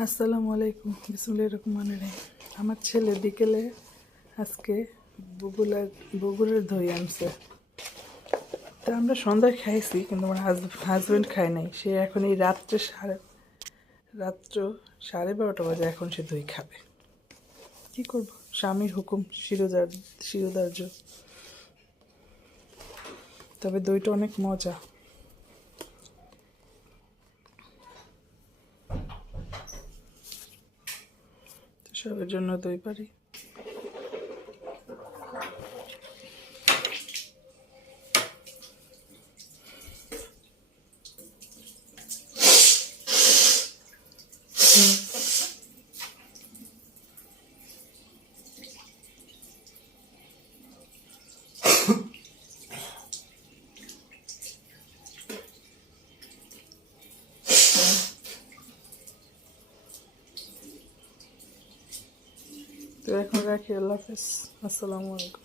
আসসালামু আলাইকুম, বিসমিল্লাহির রহমানির রহিম। আমার ছেলে বিকেলে আজকে বগুড়ের দই আনছে। তা আমরা সন্ধ্যায় খাইছি, কিন্তু আমার হাজব্যান্ড খায় নাই। সে এখন এই রাত্র 12:30 বাজে, এখন সে দই খাবে। কি করব, স্বামীর হুকুম শিরোধার্য। তবে দইটা অনেক মজা। সবার জন্য দই পারি। তো এখন রাখি, আল্লাহ হাফেজ, আসসালামু আলাইকুম।